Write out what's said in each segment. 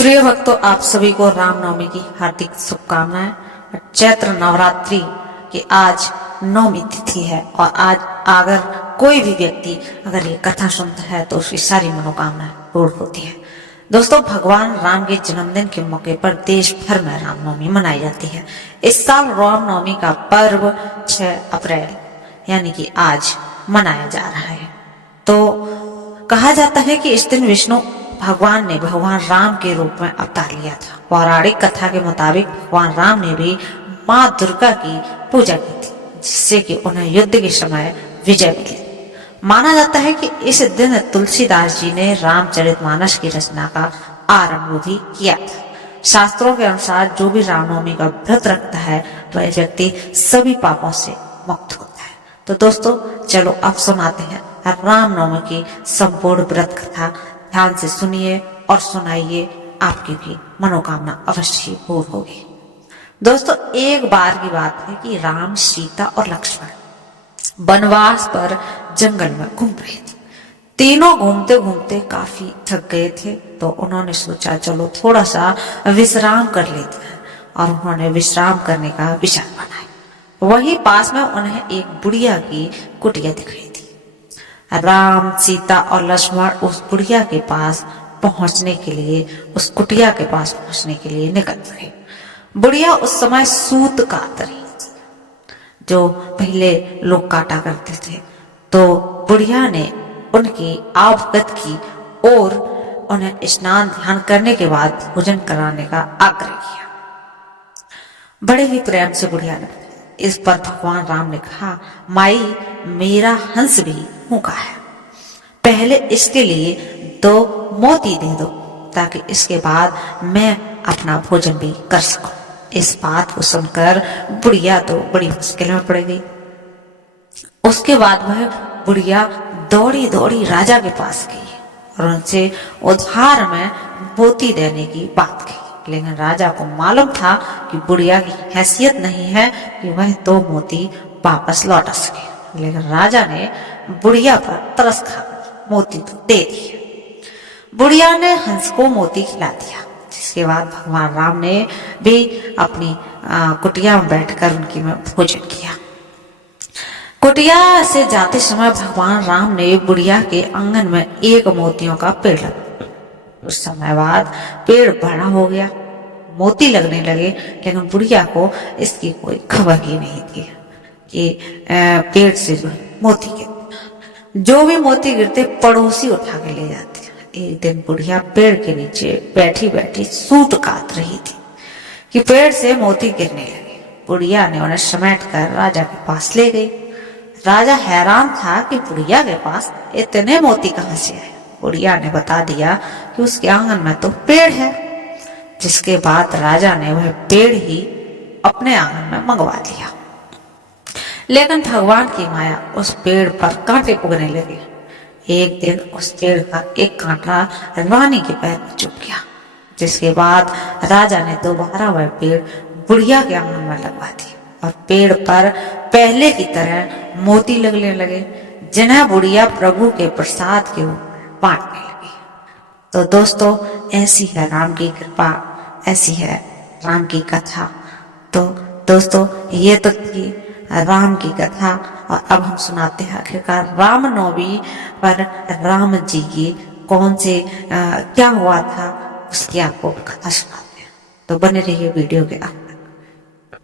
प्रिय भक्तों, आप सभी को रामनवमी की हार्दिक शुभकामनाएं। चैत्र नवरात्रि की आज नौमी तिथि है और आज अगर कोई भी व्यक्ति अगर ये कथा सुनता है तो उसकी सारी मनोकामनाएं पूर्ण होती है। दोस्तों, भगवान राम के जन्मदिन के मौके पर देश भर में रामनवमी मनाई जाती है। इस साल रामनवमी का पर्व 6 अप्रैल यानी कि आज मनाया जा रहा है। तो कहा जाता है कि इस दिन विष्णु भगवान ने भगवान राम के रूप में अवतार लिया था। पौराणिक कथा के मुताबिक भगवान राम ने भी माँ दुर्गा की पूजा की थी, जिससे कि उन्हें युद्ध के समय विजय मिली। माना जाता है कि इस दिन तुलसीदास जी ने रामचरितमानस की रचना का आरंभ भी किया था। शास्त्रों के अनुसार जो भी रामनवमी का व्रत रखता है वह व्यक्ति सभी पापों से मुक्त होता है। तो दोस्तों, चलो अब सुनाते हैं रामनवमी की संपूर्ण व्रत कथा। ध्यान से सुनिए और सुनाइए, आपकी भी मनोकामना अवश्य पूर्ण होगी। दोस्तों, एक बार की बात है कि राम, सीता और लक्ष्मण वनवास पर जंगल में घूम रहे थे। तीनों घूमते घूमते काफी थक गए थे, तो उन्होंने सोचा चलो थोड़ा सा विश्राम कर लेते हैं, और उन्होंने विश्राम करने का विचार बनाया। वहीं पास में उन्हें एक बुढ़िया की कुटिया दिख रही थी। राम, सीता और लक्ष्मण उस बुढ़िया के पास पहुंचने के लिए उस कुटिया के पास पहुंचने के लिए निकल पड़े। बुढ़िया उस समय सूत काट रही थी, जो पहले लोग काटा करते थे। तो बुढ़िया ने उनकी आवभगत की और उन्हें स्नान ध्यान करने के बाद भोजन कराने का आग्रह किया। बड़े ही प्रेम से बुढ़िया ने इस पर भगवान राम ने कहा, माई, मेरा हंस भी भूखा है, पहले इसके लिए 2 मोती दे दो, ताकि इसके बाद मैं अपना भोजन भी कर सकूं। इस बात को सुनकर बुढ़िया तो बड़ी मुश्किल में पड़ गई। उसके बाद वह बुढ़िया दौड़ी दौड़ी राजा के पास गई और उनसे उधार में मोती देने की बात कही। लेकिन राजा को मालूम था कि बुढ़िया की हैसियत नहीं है कि वह 2 मोती वापस लौटा सके। लेकिन राजा ने बुढ़िया पर तरस खाकर मोती तो दे दिए। बुढ़िया ने हंस को मोती खिला दिया, जिसके बाद भगवान राम ने भी अपनी कुटिया में बैठकर उनकी में भोजन किया। कुटिया से जाते समय भगवान राम ने बुढ़िया के आंगन में एक मोतियों का पेड़ लगाया। कुछ समय बाद पेड़ बड़ा हो गया, मोती लगने लगे, लेकिन बुढ़िया को इसकी कोई खबर ही नहीं थी कि पेड़ से जो मोती गिरते। जो भी मोती गिरते पड़ोसी उठा के ले जाते। एक दिन बुढ़िया पेड़ के नीचे बैठी बैठी सूत काट रही थी कि पेड़ से मोती गिरने लगे। बुढ़िया ने उन्हें समेट कर राजा के पास ले गई। राजा हैरान था कि बुढ़िया के पास इतने मोती कहाँ से आए। बुढ़िया ने बता दिया कि उसके आंगन में तो पेड़ है, जिसके बाद राजा ने वह पेड़ ही अपने आंगन में मंगवा लिया। लेकिन भगवान की माया, उस पेड़ पर कांटे उगने लगे। एक दिन उस पेड़ का एक कांटा रानी के पैर में चुभ गया, जिसके बाद राजा ने दोबारा वह पेड़ बुढ़िया के आंगन में लगवा दी और पेड़ पर पहले की तरह मोती लगने लगे, जिन्हें बुढ़िया प्रभु के प्रसाद के बांटने लगी। तो दोस्तों, ऐसी है राम की कृपा, ऐसी है राम की कथा। तो दोस्तों, ये तो थी राम की कथा, और अब हम सुनाते हैं आखिरकार रामनवमी पर राम जी की कौन से क्या हुआ था, उसकी आपको कथा सुनाते हैं। तो बने रहिए वीडियो के अंत तक।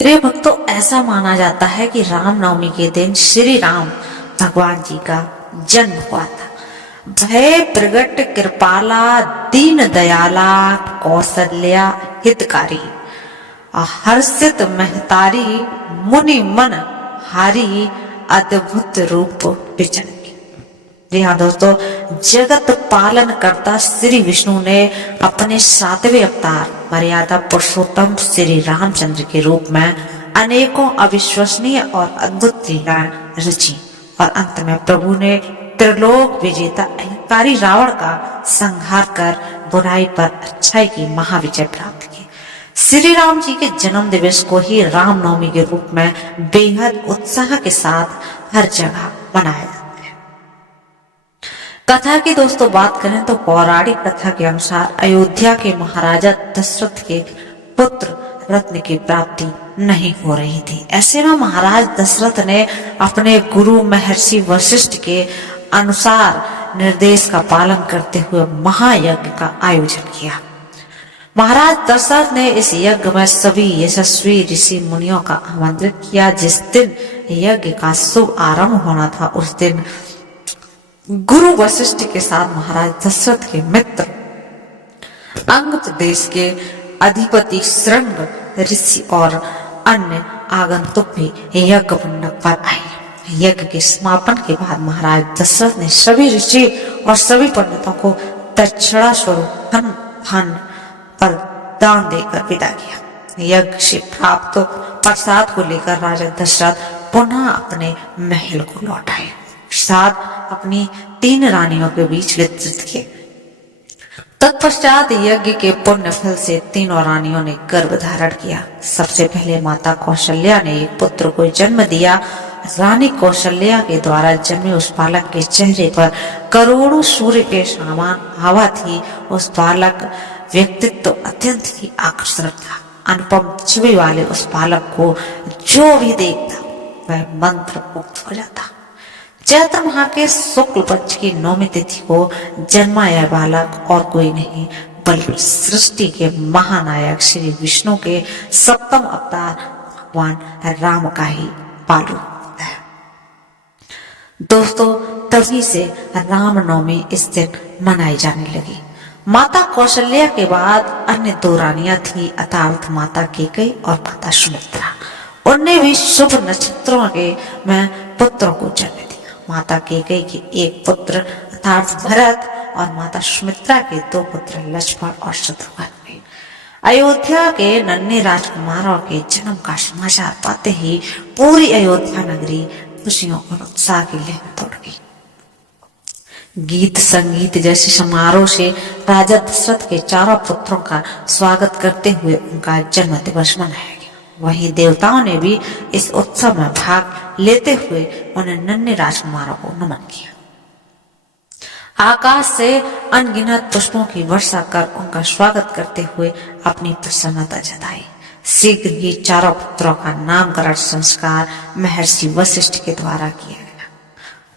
प्रिय भक्तों, ऐसा माना जाता है कि रामनवमी के दिन श्री राम भगवान जी का जन्म हुआ था। भय प्रगट कृपाला, दीन दयाला, कौशल्या हितकारी, हर्षित महतारी, मुनि मन हारी, अद्भुत रूप विचरण। जी हाँ दोस्तों, जगत पालन करता श्री विष्णु ने अपने 7वें अवतार मर्यादा पुरुषोत्तम श्री रामचंद्र के रूप में अनेकों अविश्वसनीय और अद्भुत लीलाएं रची, और अंत में प्रभु ने त्रिलोक विजेता अहंकारी रावण का संहार कर बुराई पर अच्छाई की महाविजय प्राप्त की। श्री राम जी के जन्म दिवस को ही रामनवमी के रूप में बेहद उत्साह के साथ हर जगह मनाया जाता है। कथा की दोस्तों बात करें तो पौराणिक कथा के अनुसार अयोध्या के महाराजा दशरथ के पुत्र रत्न की प्राप्ति नहीं हो रही थी। ऐसे में महाराज दशरथ ने अपने गुरु महर्षि वशिष्ठ के अनुसार निर्देश का पालन करते हुए महायज्ञ का आयोजन किया। महाराज दशरथ ने इस यज्ञ में सभी यशस्वी ऋषि मुनियों का आमंत्रित किया। जिस दिन यज्ञ का शुभ आरंभ होना था उस दिन गुरु वशिष्ठ के साथ महाराज दशरथ के मित्र अंग प्रदेश के अधिपति श्रृंग ऋषि और अन्य आगंतुक भी यज्ञ मंडप पर आए। यज्ञ के समापन के बाद महाराज दशरथ ने सभी ऋषि और सभी पंडितों को दक्षिणा स्वरूप धन पर दान देकर विदा किया। यज्ञ से प्राप्त प्रसाद को लेकर राजा दशरथ पुनः अपने महल को लौट आए। प्रसाद अपनी 3 रानियों के बीच वितरित किए। तत्पश्चात यज्ञ के पुण्य फल से तीनों रानियों ने गर्भ धारण किया। सबसे पहले माता कौशल्या ने एक पुत्र को जन्म दिया। रानी कौशल्या के द्वारा जन्मे उस बालक के चेहरे पर करोड़ों सूर्य के समान आभा थी। उस बालक व्यक्तित्व अत्यंत ही आकर्षक था। अनुपम छवि वाले उस बालक को जो भी देखता वह मंत्र मुग्ध हो जाता। चैत्र माह के शुक्ल पक्ष की नौमी तिथि को जन्मा यह बालक और कोई नहीं बल्कि सृष्टि के महानायक श्री विष्णु के सप्तम अवतार भगवान राम का ही बालक होता है। दोस्तों तभी से रामनवमी इस दिन मनाई जाने लगी। माता कौशल्या के बाद अन्य 2 रानियां थी अर्थात माता कैकेयी और माता सुमित्रा। उनने भी शुभ नक्षत्रों के में पुत्रों को जन्म दिया। माता कैकेयी के एक पुत्र अर्थात भरत और माता सुमित्रा के 2 पुत्र लक्ष्मण और शत्रुघ्न। अयोध्या के नन्हे राजकुमारों के जन्म का समाचार पाते ही पूरी अयोध्या नगरी खुशियों और उत्साह की लहर दौड़ गई। गीत संगीत जैसे समारोह से राजा दशरथ के 4 पुत्रों का स्वागत करते हुए उनका जन्म दिवस मनाया गया। वहीं देवताओं ने भी इस उत्सव में भाग लेते हुए उन्हें नन्हे राजकुमारों को नमन किया। आकाश से अनगिनत पुष्पों की वर्षा कर उनका स्वागत करते हुए अपनी प्रसन्नता जताई। शीघ्र ही 4 पुत्रों का नामकरण संस्कार महर्षि वशिष्ठ के द्वारा किया गया।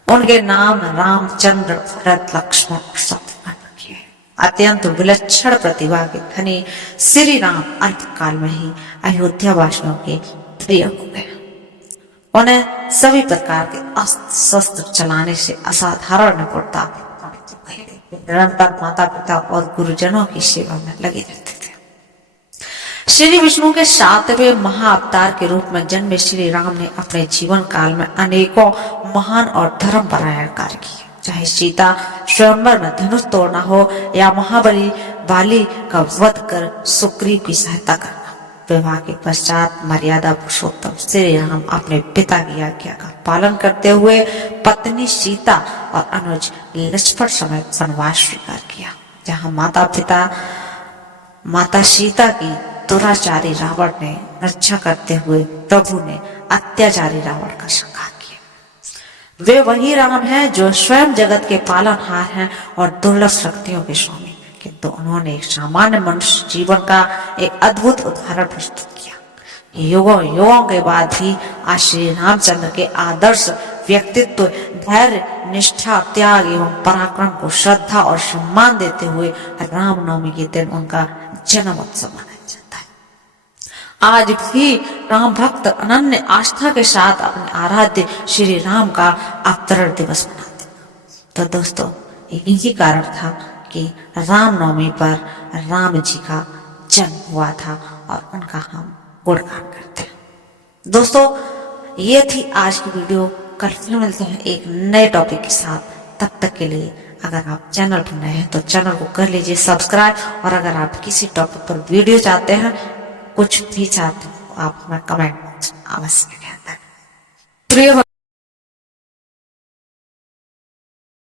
उनके नाम रामचंद्र, भरत, लक्ष्मण और शत्रुघ्न रखे। अत्यंत विलक्षण प्रतिभा के धनी श्री राम अल्पकाल में ही अयोध्या वासियों के प्रिय हो गए। उन्हें सभी प्रकार के अस्त्र शस्त्र चलाने से असाधारण निपुणता निरंतर माता पिता और गुरुजनों की सेवा में लगे रहते थे। श्री विष्णु के 7वें महाअवतार के रूप में जन्मे श्री राम ने अपने जीवन काल में अनेकों महान और धर्मपरायण कार्य किए। चाहे सीता स्वयंवर में धनुष तोड़ना हो या महाबली बाली का वध कर सुग्रीव की सहायता करना। विवाह के पश्चात मर्यादा पुरुषोत्तम श्री राम अपने पिता की आज्ञा का पालन करते हुए पत्नी सीता और अनुज लक्ष्मण समेत वनवास स्वीकार किया। जहाँ माता सीता की दुराचारी रावण ने रक्षा करते हुए प्रभु ने अत्याचारी रावण का संहार किया। वे वही राम हैं जो स्वयं जगत के पालनहार हैं और दुर्लभ शक्तियों के स्वामी, किंतु उन्होंने एक सामान्य मनुष्य जीवन का एक अद्भुत उदाहरण प्रस्तुत किया। युगों युगों के बाद भी आज श्री रामचंद्र के आदर्श व्यक्तित्व, धैर्य, निष्ठा, त्याग एवं पराक्रम को श्रद्धा और सम्मान देते हुए रामनवमी के दिन उनका जन्म उत्सव मनाया जाता है। आज भी राम भक्त अनन्य आस्था के साथ अपने आराध्य श्री राम का अवतरण दिवस मनाते हैं। तो दोस्तों यही कारण था कि रामनवमी पर राम जी का जन्म हुआ था और उनका हम गुणगान करते हैं। दोस्तों ये थी आज की वीडियो। कल फिर मिलते हैं एक नए टॉपिक के साथ। तब तक के लिए अगर आप चैनल पर नए हैं तो चैनल को कर लीजिए सब्सक्राइब, और अगर आप किसी टॉपिक पर वीडियो चाहते हैं, कुछ भी चाहते हैं, तो आप हमें कमेंट बॉक्स में अवश्य कहते हैं।